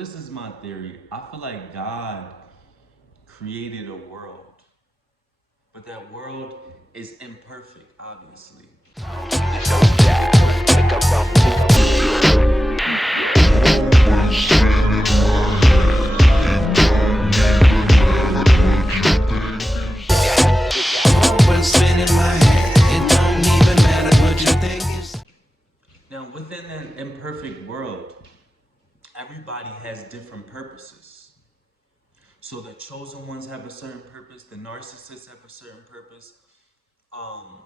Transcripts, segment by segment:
This is my theory. I feel like God created a world, but that world is imperfect, obviously. Now, within an imperfect world, everybody has different purposes. So the chosen ones have a certain purpose, the narcissists have a certain purpose. Um,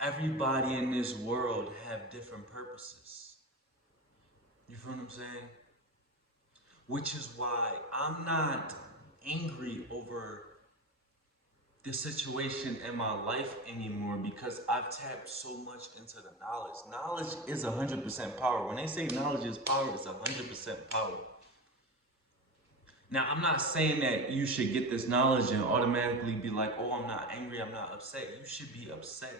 Everybody in this world have different purposes. You feel what I'm saying? Which is why I'm not angry over the situation in my life anymore because I've tapped so much into the knowledge. Knowledge is 100% power. When they say knowledge is power, it's 100% power. Now, I'm not saying that you should get this knowledge and automatically be like, oh, I'm not angry, I'm not upset. You should be upset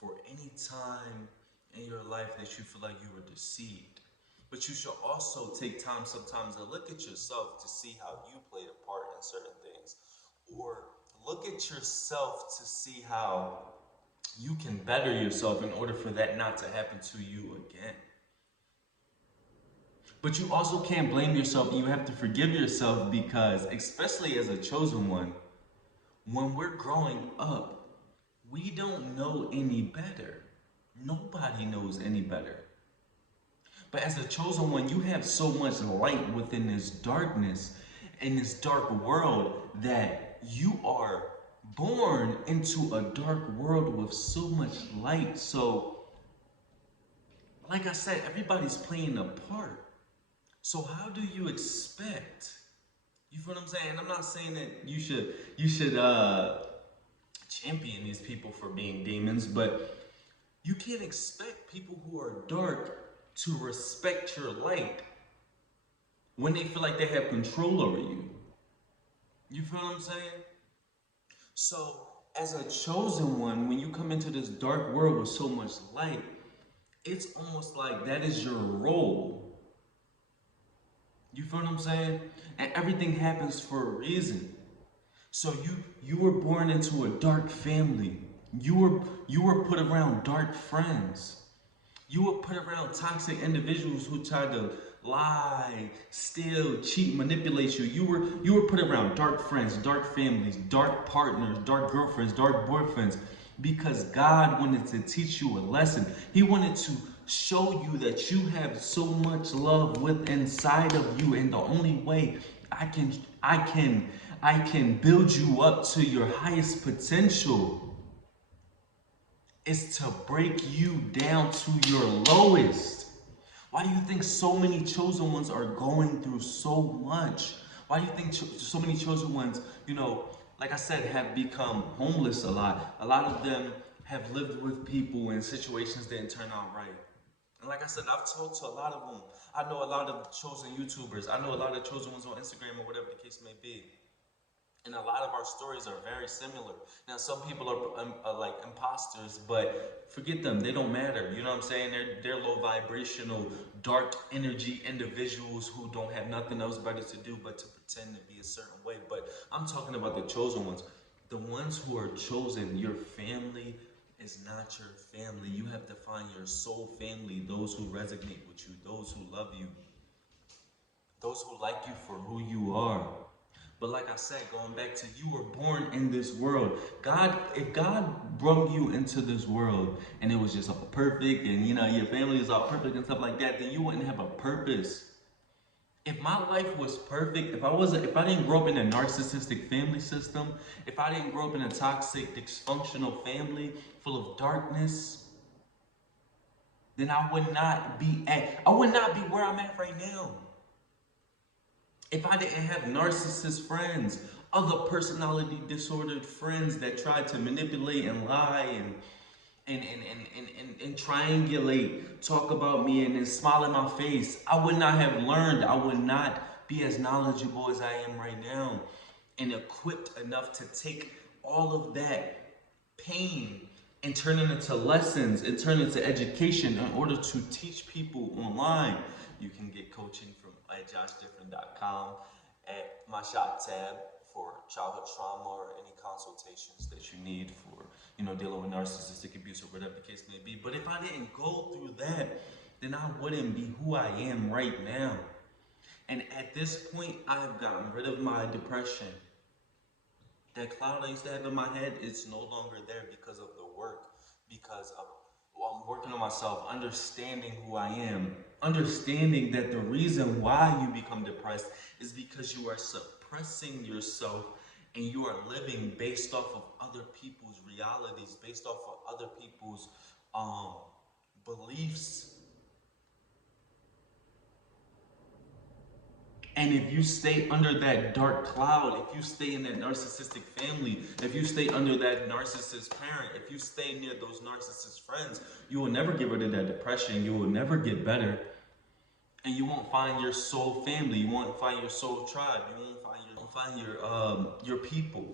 for any time in your life that you feel like you were deceived. But you should also take time sometimes to look at yourself to see how you played a part in certain things. Or look at yourself to see how you can better yourself in order for that not to happen to you again. But you also can't blame yourself. You have to forgive yourself because, especially as a chosen one, when we're growing up, we don't know any better. Nobody knows any better. But as a chosen one, you have so much light within this darkness, in this dark world, that you are born into a dark world with so much light. So, like I said, everybody's playing a part. So how do you expect? You feel what I'm saying? I'm not saying that you should champion these people for being demons, but you can't expect people who are dark to respect your light when they feel like they have control over you. You feel what I'm saying? So, as a chosen one, when you come into this dark world with so much light, it's almost like that is your role. You feel what I'm saying? And everything happens for a reason. So you were born into a dark family. You were put around dark friends. You were put around toxic individuals who tried to lie, steal, cheat, manipulate you. You were put around dark friends, dark families, dark partners, dark girlfriends, dark boyfriends, because God wanted to teach you a lesson. He wanted to show you that you have so much love within inside of you, and the only way I can build you up to your highest potential is to break you down to your lowest. Why do you think so many chosen ones are going through so much? Why do you think so many chosen ones, like I said, have become homeless a lot? A lot of them have lived with people and situations didn't turn out right. And like I said, I've talked to a lot of them. I know a lot of chosen YouTubers. I know a lot of chosen ones on Instagram or whatever the case may be. And a lot of our stories are very similar. Now, some people are like imposters, but forget them. They don't matter. You know what I'm saying? They're low vibrational, dark energy individuals who don't have nothing else better to do but to pretend to be a certain way. But I'm talking about the chosen ones. The ones who are chosen, your family is not your family. You have to find your soul family, those who resonate with you, those who love you, those who like you for who you are. But like I said, going back to you were born in this world. If God brought you into this world and it was just all perfect and your family is all perfect and stuff like that, then you wouldn't have a purpose. If my life was perfect, if I didn't grow up in a narcissistic family system, if I didn't grow up in a toxic, dysfunctional family full of darkness, then I would not be where I'm at right now. If I didn't have narcissist friends, other personality disordered friends that tried to manipulate and lie and triangulate, talk about me and then smile in my face, I would not have learned. I would not be as knowledgeable as I am right now and equipped enough to take all of that pain and turn it into lessons and turn it into education in order to teach people online. You can get coaching from at Joshdifferent.com at my shop tab for childhood trauma or any consultations that you need for, dealing with narcissistic abuse or whatever the case may be. But if I didn't go through that, then I wouldn't be who I am right now. And at this point, I have gotten rid of my depression. That cloud I used to have in my head is no longer there because of the work, because of I'm working on myself, understanding who I am, understanding that the reason why you become depressed is because you are suppressing yourself and you are living based off of other people's realities, based off of other people's beliefs. And if you stay under that dark cloud, if you stay in that narcissistic family, if you stay under that narcissist parent, if you stay near those narcissist friends, you will never get rid of that depression. You will never get better. And you won't find your soul family. You won't find your soul tribe. You won't find your people.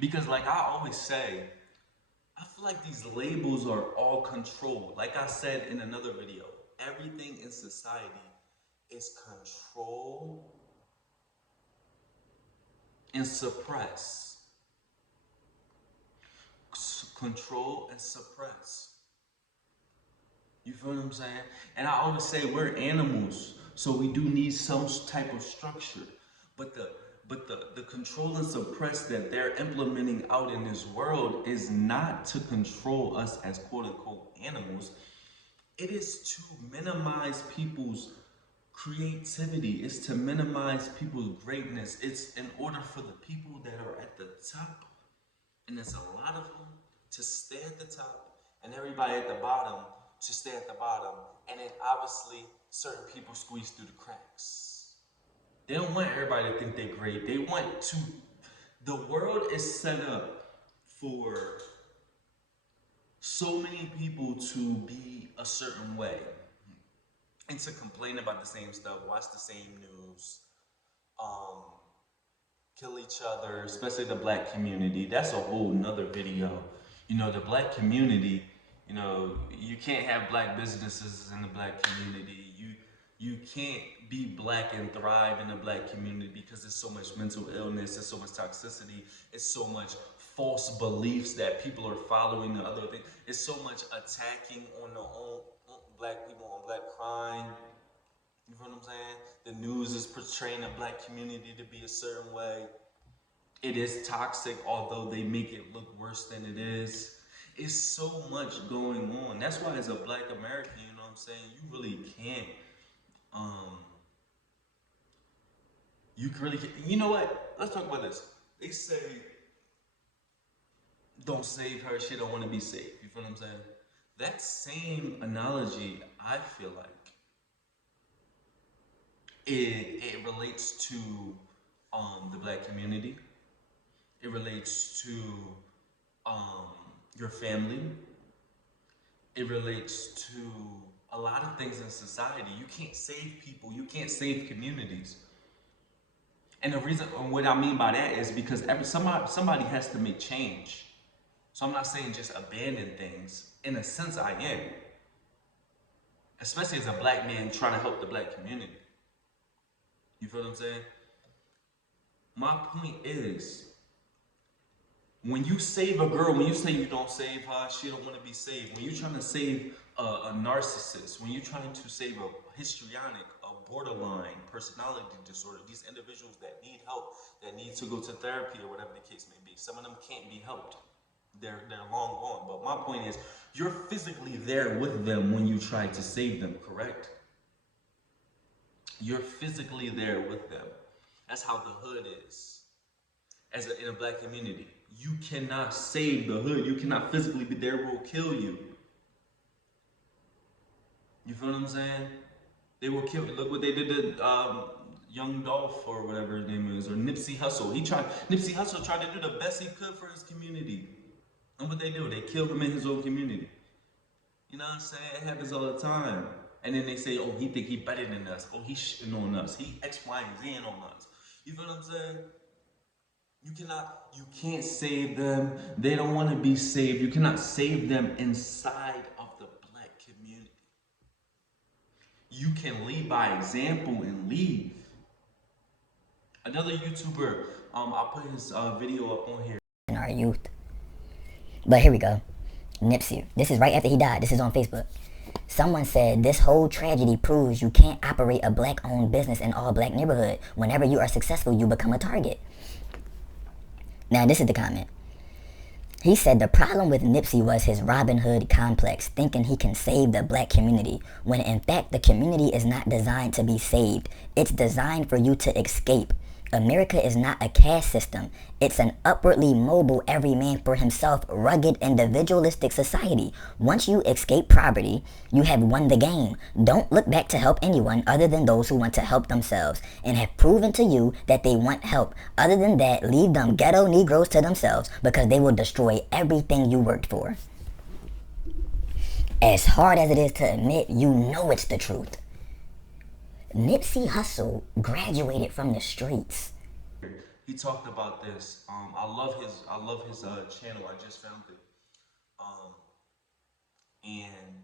Because like I always say, I feel like these labels are all controlled. Like I said in another video, everything in society is control and suppress. Control and suppress. You feel what I'm saying? And I always say we're animals, so we do need some type of structure. But the control and suppress that they're implementing out in this world is not to control us as quote unquote animals. It is to minimize people's creativity. It's to minimize people's greatness. It's in order for the people that are at the top, and there's a lot of them, to stay at the top, and everybody at the bottom to stay at the bottom. And then obviously certain people squeeze through the cracks. They don't want everybody to think they're great. They want to. The world is set up for so many people to be a certain way and to complain about the same stuff, watch the same news, kill each other, especially the black community. That's a whole nother video. The black community, you can't have black businesses in the black community. You can't be black and thrive in the black community because there's so much mental illness, there's so much toxicity, it's so much false beliefs that people are following the other thing. It's so much attacking on the own black people, on black crime. You know what I'm saying? The news is portraying a black community to be a certain way. It is toxic, although they make it look worse than it is. It's so much going on. That's why as a black American, you know what I'm saying, you really can't, you know what? Let's talk about this. They say, don't save her, she don't want to be saved. You feel what I'm saying? That same analogy, I feel like, it relates to the black community. It relates to your family. It relates to a lot of things in society. You can't save people. You can't save communities. And the reason, what I mean by that is because somebody has to make change. So I'm not saying just abandon things. In a sense, I am. Especially as a black man trying to help the black community. You feel what I'm saying? My point is, when you save a girl, when you say you don't save her, she don't want to be saved. When you're trying to save a narcissist, when you're trying to save a histrionic, a borderline personality disorder, these individuals that need help, that need to go to therapy or whatever the case may be, some of them can't be helped. They're long gone. But my point is, you're physically there with them when you try to save them, correct? You're physically there with them. That's how the hood is. In a black community, you cannot save the hood. You cannot physically be there. Will kill you. You feel what I'm saying? They will kill you. Look what they did to Young Dolph or whatever his name is, or Nipsey Hussle. Nipsey Hussle tried to do the best he could for his community. And what they do? They killed him in his own community. You know what I'm saying? It happens all the time. And then they say, oh, he think he better than us. Oh, he's shitting on us. He X, Y, and Z on us. You feel what I'm saying? You can't save them. They don't want to be saved. You cannot save them inside of the black community. you can lead by example and leave. Another YouTuber, I'll put his video up on here. In our youth. But here we go. Nipsey. This is right after he died. This is on Facebook. Someone said this whole tragedy proves you can't operate a black-owned business in all black neighborhood. Whenever you are successful, you become a target. Now this is the comment. He said the problem with Nipsey was his Robin Hood complex, thinking he can save the black community, when in fact the community is not designed to be saved. It's designed for you to escape. America is not a caste system. It's an upwardly mobile, every man for himself, rugged, individualistic society. Once you escape poverty, you have won the game. Don't look back to help anyone other than those who want to help themselves and have proven to you that they want help. Other than that, leave them ghetto Negroes to themselves because they will destroy everything you worked for. As hard as it is to admit, you know it's the truth. Nipsey Hussle graduated from the streets. He talked about this. I love his channel. I just found it. And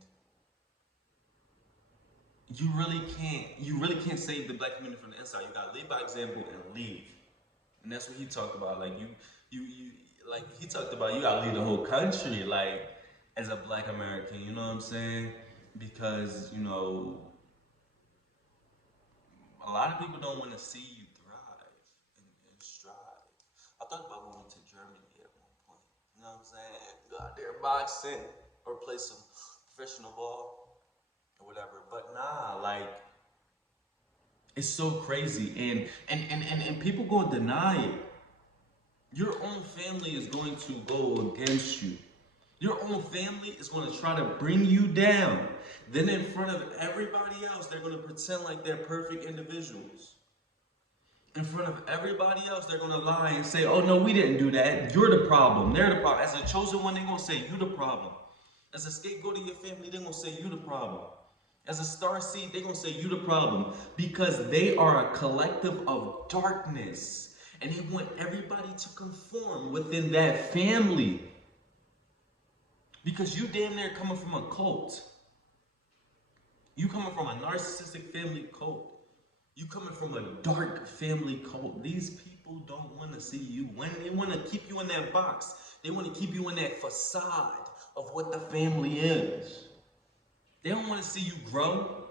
you really can't save the black community from the inside. You gotta lead by example and leave. And that's what he talked about. Like like he talked about you gotta lead the whole country, like as a black American, you know what I'm saying? Because, you know, a lot of people don't want to see you thrive and strive. I thought about moving to Germany at one point. You know what I'm saying? Go out there boxing or play some professional ball or whatever. But nah, like it's so crazy, and people gonna deny it. Your own family is going to go against you. Your own family is going to try to bring you down. Then in front of everybody else, they're going to pretend like they're perfect individuals. In front of everybody else, they're going to lie and say, oh no, we didn't do that. You're the problem. They're the problem. As a chosen one, they're going to say, you the problem. As a scapegoat of your family, they're going to say, you the problem. As a star seed, they're going to say, you the problem. Because they are a collective of darkness. And they want everybody to conform within that family. Because you damn near coming from a cult. You coming from a narcissistic family cult. You coming from a dark family cult. These people don't want to see you win. They want to keep you in that box. They want to keep you in that facade of what the family is. They don't want to see you grow.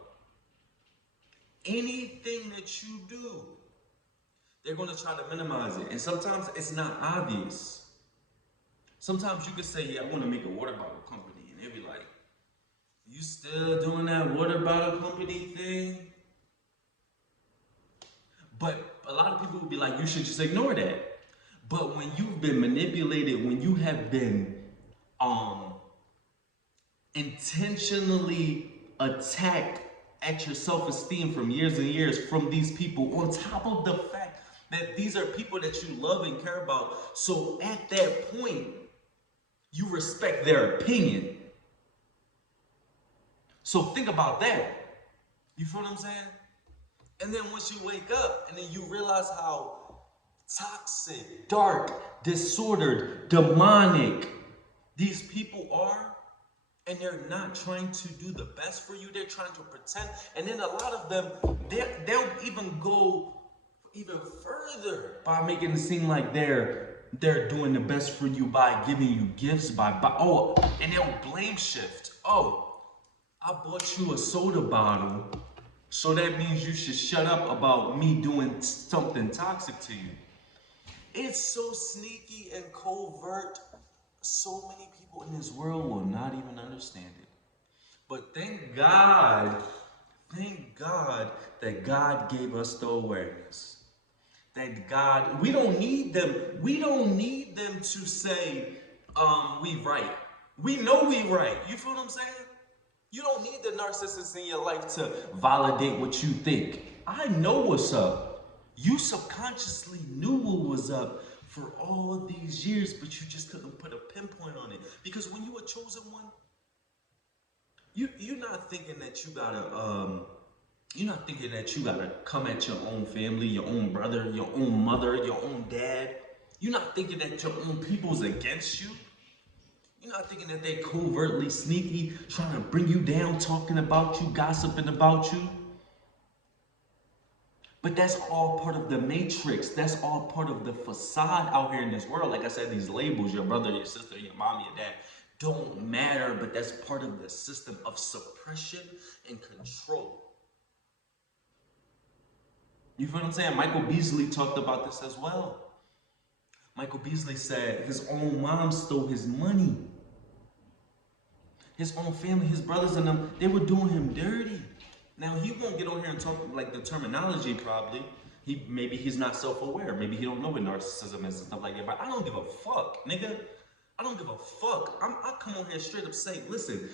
Anything that you do, they're going to try to minimize it. And sometimes it's not obvious. Sometimes you could say, yeah, I want to make a water bottle company. And they'd be like, you still doing that water bottle company thing? But a lot of people would be like, you should just ignore that. But when you've been manipulated, when you have been intentionally attacked at your self-esteem from years and years from these people, on top of the fact that these are people that you love and care about. So at that point, you respect their opinion. So think about that. You feel what I'm saying? And then once you wake up and then you realize how toxic, dark, disordered, demonic these people are, and they're not trying to do the best for you, they're trying to pretend. And then a lot of them, they'll even go even further by making it seem like they're doing the best for you by giving you gifts, and they'll blame shift. Oh, I bought you a soda bottle, so that means you should shut up about me doing something toxic to you. It's so sneaky and covert. So many people in this world will not even understand it. But thank God that God gave us the awareness. That God, we don't need them to say, we right. We know we right. You feel what I'm saying? You don't need the narcissists in your life to validate what you think. I know what's up. You subconsciously knew what was up for all of these years, but you just couldn't put a pinpoint on it. Because when you a chosen one, you're not thinking that you gotta come at your own family, your own brother, your own mother, your own dad. You're not thinking that your own people's against you. You're not thinking that they covertly sneaky, trying to bring you down, talking about you, gossiping about you. But that's all part of the matrix. That's all part of the facade out here in this world. Like I said, these labels, your brother, your sister, your mom, your dad, don't matter, but that's part of the system of suppression and control. You feel what I'm saying? Michael Beasley talked about this as well. Michael Beasley said his own mom stole his money. His own family, his brothers and them, they were doing him dirty. Now he won't get on here and talk like the terminology probably. Maybe he's not self-aware. Maybe he don't know what narcissism is and stuff like that. But I don't give a fuck, nigga. I don't give a fuck. I come on here straight up saying, listen,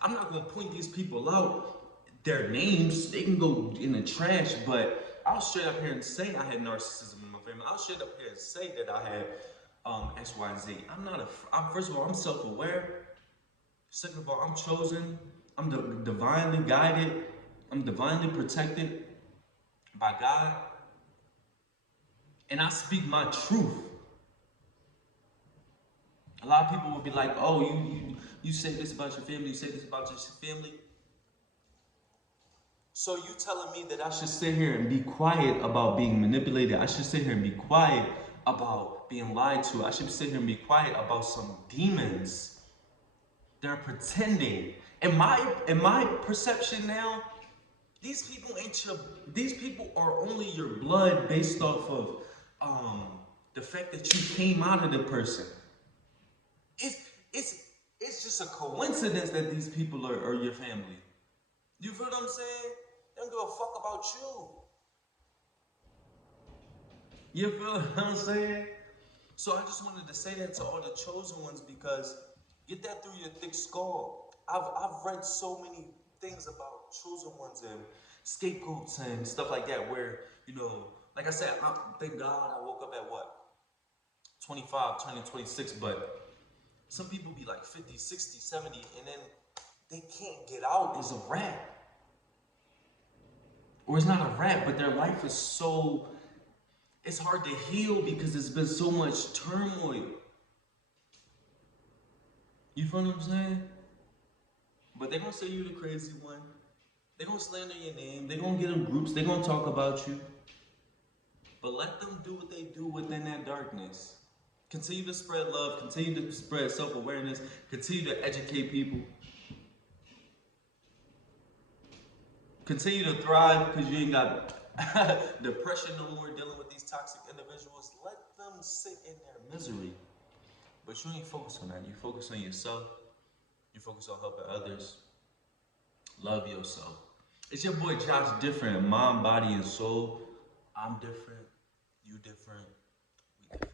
I'm not gonna point these people out. Their names, they can go in the trash, but I'll straight up here and say I had narcissism in my family. I'll straight up here and say that I had X, Y, and Z. First of all, I'm self-aware. Second of all, I'm chosen. I'm divinely guided. I'm divinely protected by God. And I speak my truth. A lot of people will be like, oh, you say this about your family, you say this about your family. So you telling me that I should sit here and be quiet about being manipulated? I should sit here and be quiet about being lied to? I should sit here and be quiet about some demons? They're pretending. In my perception now, these people are only your blood based off of the fact that you came out of the person. It's just a coincidence that these people are your family. You feel what I'm saying? They don't give a fuck about you. You feel what I'm saying? So I just wanted to say that to all the chosen ones, because get that through your thick skull. I've read so many things about chosen ones and scapegoats and stuff like that, where, like I said, thank God I woke up at what? 25, turning 26, but some people be like 50, 60, 70, and then they can't get out as a rat. Or it's not a rat, but their life is it's hard to heal because there's been so much turmoil. You feel what I'm saying? But they're gonna say you're the crazy one. They're gonna slander your name. They're gonna get in groups. They're gonna talk about you. But let them do what they do within that darkness. Continue to spread love. Continue to spread self-awareness. Continue to educate people. Continue to thrive because you ain't got depression no more, dealing with these toxic individuals. Let them sit in their misery. But you ain't focused on that. You focus on yourself. You focus on helping others. Love yourself. It's your boy Joshdifferent, mind, body, and soul. I'm different. You different. We different.